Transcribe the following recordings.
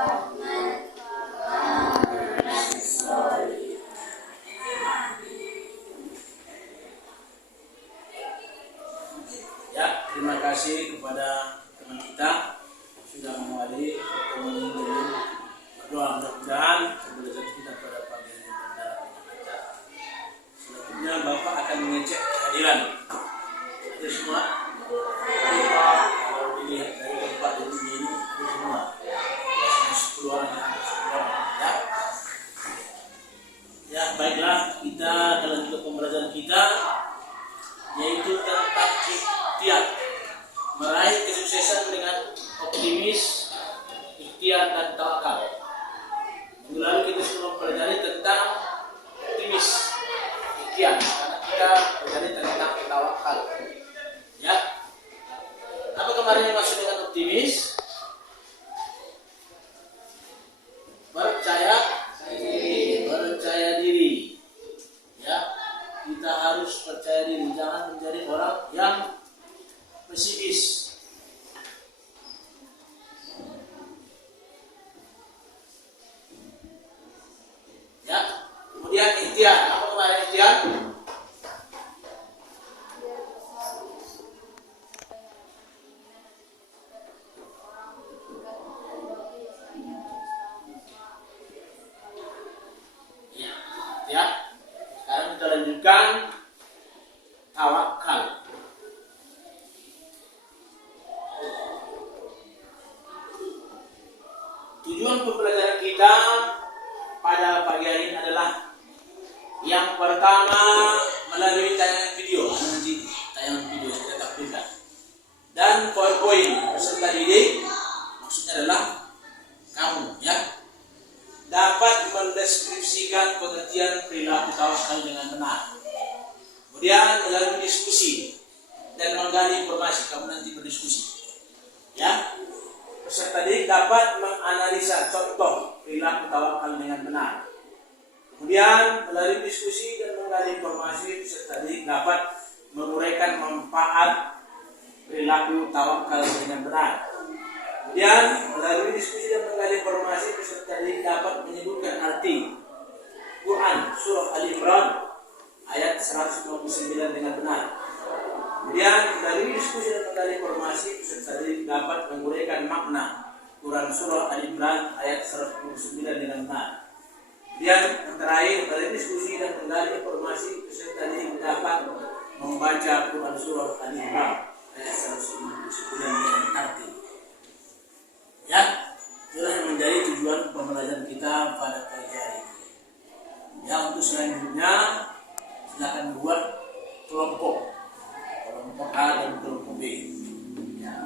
Ya, terima kasih kepada teman kita sudah mengawali pertemuan ini dengan berdoa. Mudah-mudahan pembelajaran kita pada pagi ini berjalan dengan lancar. Selanjutnya Bapak akan mengecek kehadiran. Ada semua? Kalau dilihat dari tempat ini ada semua. 10 orang yang ada 10 orang. Ya. Ya, baiklah, kita dalam juga pembelajaran kita yaitu tentang ikhtiar, meraih kesuksesan dengan optimis, ikhtiar dan tawakal. Minggu lalu kita sudah mempelajari tentang optimis, ikhtiar, karena kita pelajari tentang tawakal. Ya, apa kemarin yang maksud dengan optimis? Percaya diri. Ya, kita harus percaya diri, jangan menjadi orang yang pesimis. Ya, kemudian ikhtiar. Apa kemarin ikhtiar? Ya, sekarang kita lanjutkan tawakal. Tujuan pembelajaran kita pada pagi hari ini adalah yang pertama melalui tayangan video, nanti tayangan video saya tampilkan, dan PowerPoint peserta didik, maksudnya adalah kamu, ya, dapat mendeskripsikan pengertian perilaku tawakal dengan benar. Kemudian melalui diskusi dan menggali informasi, kamu nanti berdiskusi, ya. Peserta didik dapat menganalisa contoh perilaku tawakal dengan benar. Kemudian melalui diskusi dan menggali informasi, peserta didik dapat menguraikan manfaat perilaku tawakal dengan benar. Kemudian melalui diskusi dan menggali informasi, peserta didik dapat menyebutkan arti Quran surah Ali Imran ayat 159 dengan benar. Kemudian melalui diskusi dan menggali informasi, peserta didik dapat menguraikan makna Quran surah Ali Imran ayat 159 dengan benar. Kemudian yang terakhir, melalui diskusi dan menggali informasi, peserta didik dapat membaca Quran surah Ali Imran ayat 159 dengan arti. Ya, itulah yang menjadi tujuan pembelajaran kita pada pagi hari ini. Ya, untuk selanjutnya silakan buat kelompok A dan kelompok B. Ya.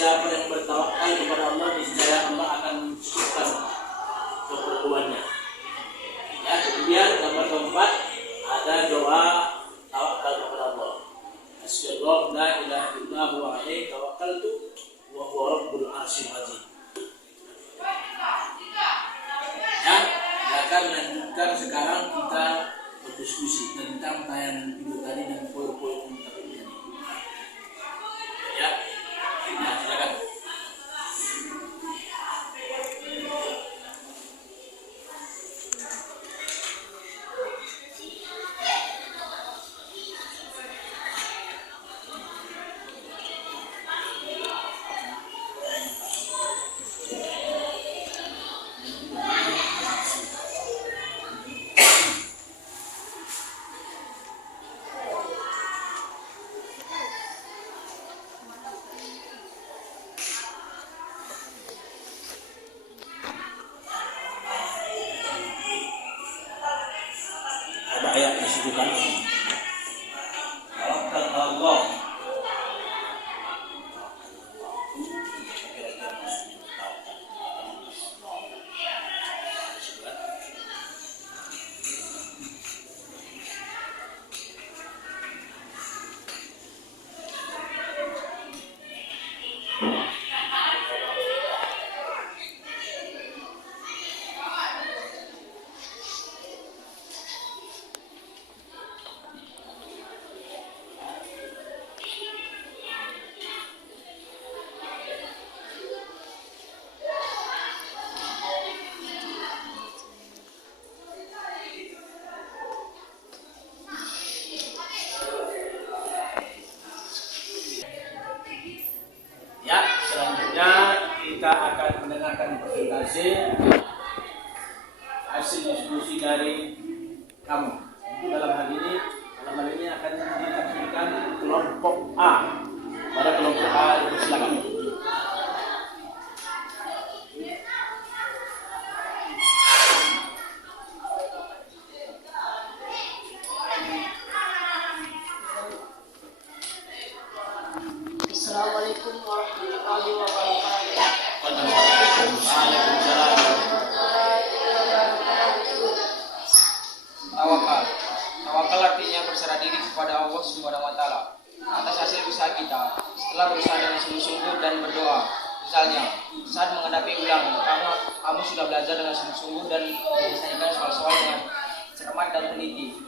siapa yang bertawakal kepada Allah, niscaya Allah akan mencukupkan keperluannya. Ya, kemudian nomor keempat ada doa tawakal kepada Allah. Asyhadu la ilaha illallah wa alaihi tawakkaltu wa huwa rabbul arsyil azim. Ya, akan melanjutkan sekarang kita berdiskusi tentang tayangan video tadi dan poin-poin yang kita berikan. Ya, silakan. Ada ayat di situ kan? Tawakal Allah. Ya, selanjutnya kita akan mendengarkan presentasi hasil diskusi dari kamu. Itu dalam hal ini akan ditampilkan kelompok A. Pada kelompok A, silakan. Assalamualaikum warahmatullahi wabarakatuh. Tawakal. Tawakal artinya berserah diri kepada Allah Subhanahu wa taala atas hasil usaha kita setelah berusaha dengan sungguh-sungguh dan berdoa. Misalnya, saat menghadapi ulang, kamu sudah belajar dengan sungguh-sungguh dan menyelesaikan soal-soal dengan cermat dan teliti.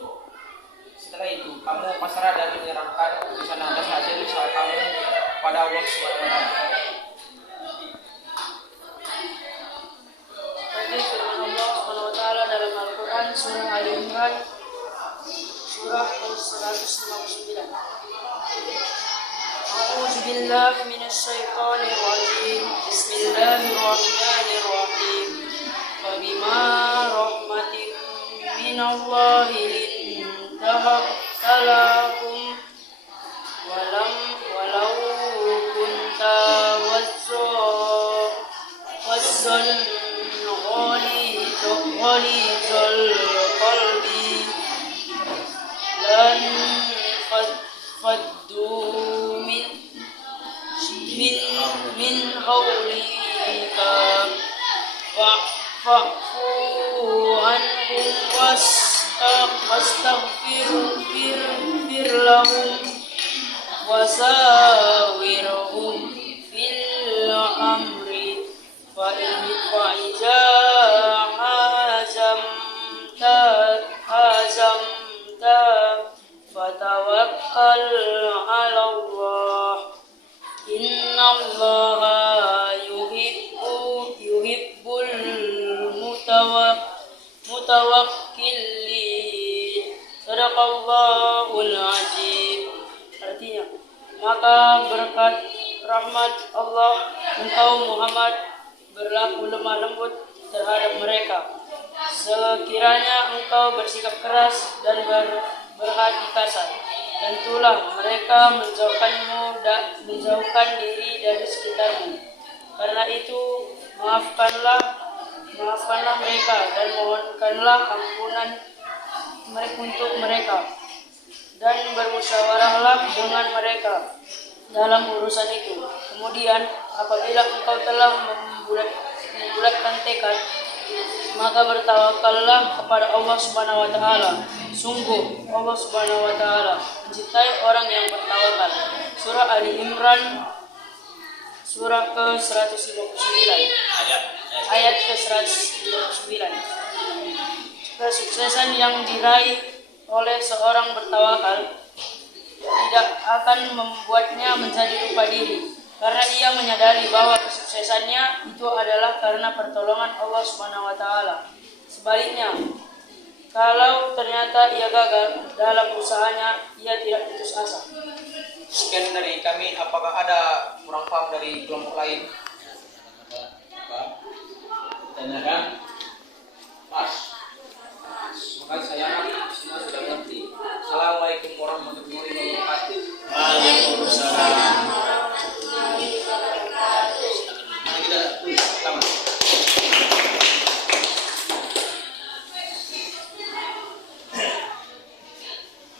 Setelah itu, kamu pasrah dan menyerahkan keputusan atas hasil usaha kamu pada Allah Subhanahu wa taala. Tadi firman Allah Subhanahu wa taala dalam Al-Qur'an surah Ali Imran surah 159. A'udzu billahi minasy syaithanir rajim. Bismillahirrahmanirrahim. Fabima rahmatin minallahi lintaha lahum walau kunta wazzan ghalidul qalbi lan faddu min hawlika fa'fu anhum wastaghfir lahum wasawirhum fil amri fa'iza hazamta fatawakkal 'ala Allah innallaha yuhibbul mutawakkilin. Sadaqallahul azim. Artinya, maka berkat rahmat Allah engkau Muhammad berlaku lemah lembut terhadap mereka. Sekiranya engkau bersikap keras dan berhati kasar, tentulah mereka menjauhkan diri dari sekitarmu. Karena itu maafkanlah mereka dan mohonkanlah ampunan untuk mereka dan bermusyawarahlah dengan mereka. dalam urusan itu. Kemudian apabila engkau telah membulatkan tekad, maka bertawakallah kepada Allah Subhanahu wa taala. Sungguh Allah Subhanahu wa taala mencintai orang yang bertawakal. Surah Ali Imran surah ke-159 ayat ke-159. Kesuksesan yang diraih oleh seorang bertawakal tidak akan membuatnya menjadi lupa diri, karena ia menyadari bahwa kesuksesannya itu adalah karena pertolongan Allah Subhanahu wa taala. Sebaliknya, kalau ternyata ia gagal dalam usahanya, ia tidak putus asa. Sekian dari kami. Apakah ada kurang paham dari kelompok lain? Tanyakan. Pas. Makanya saya semua sudah mengerti. Assalamualaikum warahmatullahi wabarakatuh. Waalaikumsalam. Mari kita tulis pertama.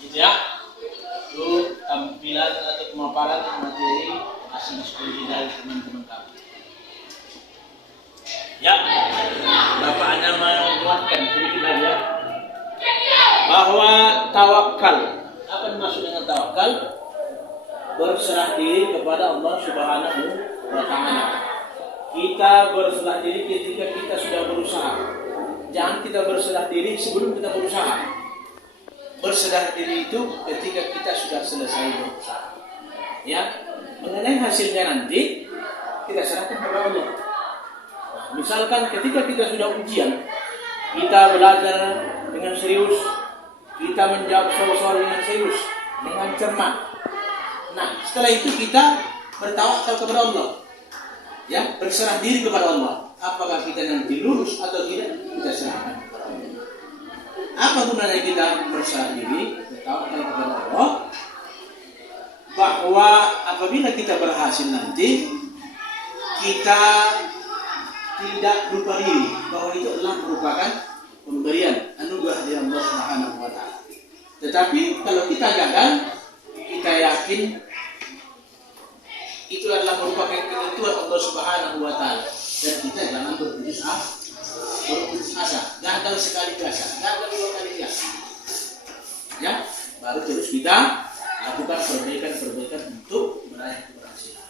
Gitu ya. Itu tampilan atau pemaparan materi hasil diskusi dari teman-teman kami. Ya, Bapak Anda menguatkan sedikit aja bahwa tawakal. Apa maksud dengan tawakal? Berserah diri kepada Allah Subhanahu wa taala. Kita berserah diri ketika kita sudah berusaha. Jangan kita berserah diri sebelum kita berusaha. Berserah diri itu ketika kita sudah selesai berusaha. Ya, mengenai hasilnya nanti kita serahkan kepada Allah. Misalkan ketika kita sudah ujian, kita belajar dengan serius, kita menjawab soal-soal dengan serius, dengan cermat. Nah, setelah itu kita bertawakal kepada Allah, ya, berserah diri kepada Allah. Apakah kita nanti lulus atau tidak, kita serahkan kepada Allah. Apa gunanya kita berserah diri, bertawakal kepada Allah? Bahwa apabila kita berhasil nanti, kita tidak lupa diri bahwa itu adalah merupakan pemberian anugerah dari Allah Subhanahu wa taala. Tetapi kalau kita gagal, kita yakin itu adalah merupakan ketentuan Allah Subhanahu wa taala dan kita jangan berputus asa. Gagal sekali biasa, gagal dua kali biasa. Ya, baru terus kita lakukan perbaikan untuk meraih keberhasilan.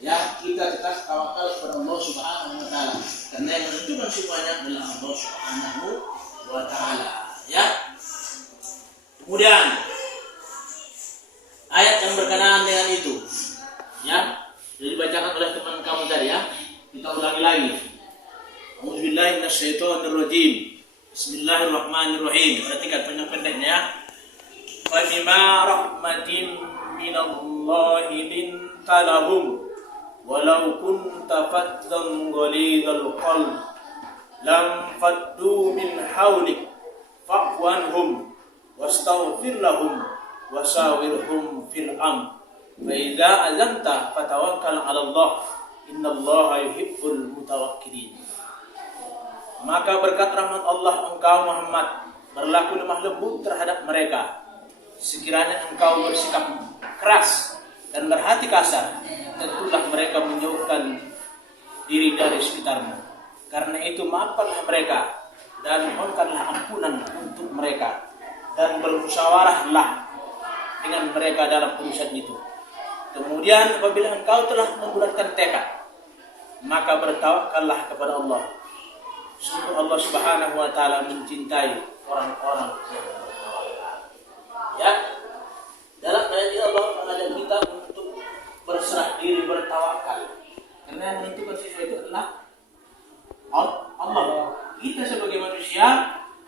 Ya, kita tetap tawakal kepada Allah Subhanahu wa taala karena yang menentukan semuanya adalah Allah Subhanahu wa taala. Ya. Kemudian ayat yang berkenaan dengan itu, ya, sudah dibacakan oleh teman kamu tadi ya. Kita ulangi lagi. A'udzubillahi minasyaitonirrajim. Bismillahirrahmanirrahim. Perhatikan pendek-pendeknya ya. Fa bima rahmatin minallahi linta lahum walau kunta fadzan ghalidhal qalb lam faddu min hawlik fa'fu anhum wastaghfir lahum wasawirhum fil amr fa idza azamta fatawakkal 'ala Allah innallaha yuhibbul mutawakkilin. Maka berkat rahmat Allah engkau Muhammad berlaku lemah lembut terhadap mereka. Sekiranya engkau bersikap keras dan berhati kasar, tentulah mereka menjauhkan diri dari sekitarmu. Karena itu maafkanlah mereka dan mohonkanlah ampunan untuk mereka dan bermusyawarahlah dengan mereka dalam urusan itu. Kemudian apabila engkau telah membulatkan tekad, maka bertawakallah kepada Allah. Sungguh Allah Subhanahu wa taala mencintai orang-orang yang bertawakal. Ya. Dalam ayat ini Allah mengajak kita untuk berserah diri, bertawakal. Karena yang menentukan sesuatu itu adalah Allah. Kita sebagai manusia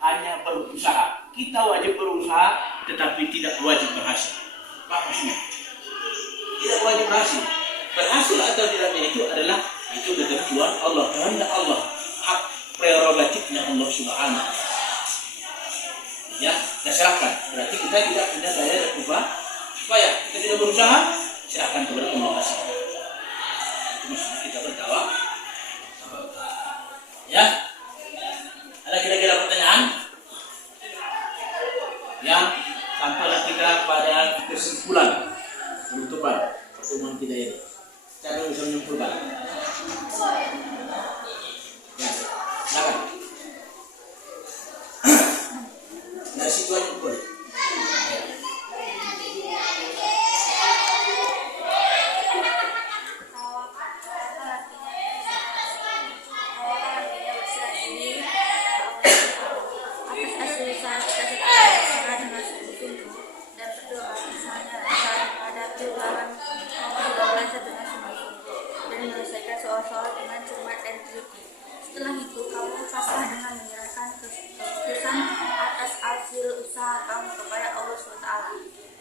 hanya berusaha. Kita wajib berusaha, tetapi tidak wajib berhasil. Apa maksudnya? Tidak wajib berhasil. Berhasil atau tidaknya itu adalah ketentuan Allah, kehendak Allah, hak prerogatifnya Allah Subhanahu wa taala. Ya, kita serahkan. Berarti kita tidak punya daya dan upaya. Supaya kita tidak berusaha, serahkan kepada Allah Subhanahu. Itu maksudnya kita bertawakal. Ya. Ada kira-kira pertanyaan? Yang sampailah kita pada kesimpulan penutupan. pertemuan kita ini. Siapa yang bisa menyimpulkan? Ya, silakan. Dari situ aja boleh. Ya. Soal-soal dengan cermat dan teliti. Setelah itu kamu pasrah dengan menyerahkan keputusan atas hasil usaha kamu kepada Allah SWT.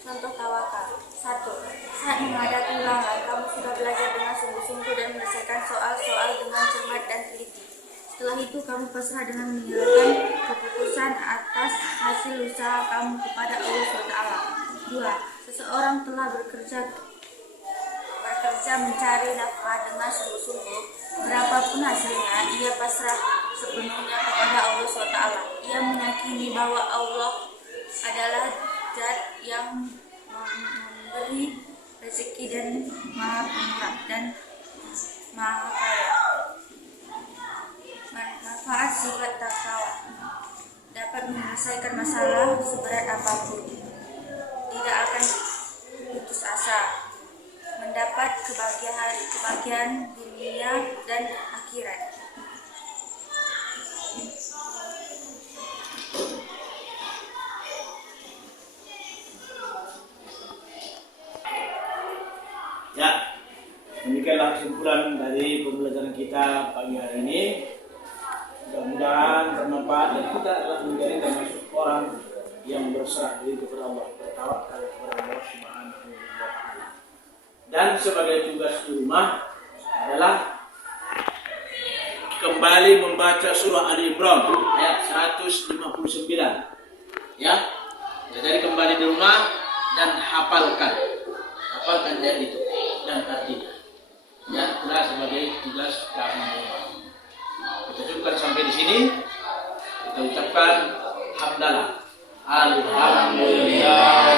Contoh tawakal. 1. Saat menghadapi ulangan, kamu sudah belajar dengan sungguh-sungguh dan menyelesaikan soal-soal dengan cermat dan teliti. Setelah itu kamu pasrah dengan menyerahkan keputusan atas hasil usaha kamu kepada Allah SWT. 2. Seseorang telah bekerja mencari nafkah dengan sungguh-sungguh, berapapun hasilnya, ia pasrah sepenuhnya kepada Allah SWT. Ia meyakini bahwa Allah adalah Zat yang memberi rezeki dan Maha Pemurah dan Maha Kaya. Manfaat sifat takwa dapat menyelesaikan masalah seberat apapun, tidak akan putus asa, mendapat kebahagiaan dunia dan akhirat. Ya, demikianlah kesimpulan dari pembelajaran kita pagi hari ini. Mudah-mudahan bermanfaat dan kita adalah menjadi termasuk orang yang berserah diri kepada Allah, bertawakal kepada Allah Subhanahu wa Ta'ala. Dan sebagai tugas di rumah adalah kembali membaca surah Ali Imran ayat 159. Ya, jadi kembali di rumah dan hafalkan ayat itu dan artinya. Ya, itulah sebagai tugas kami di rumah. Kita cukupkan sampai di sini. Kita ucapkan hamdalah. Alhamdulillah.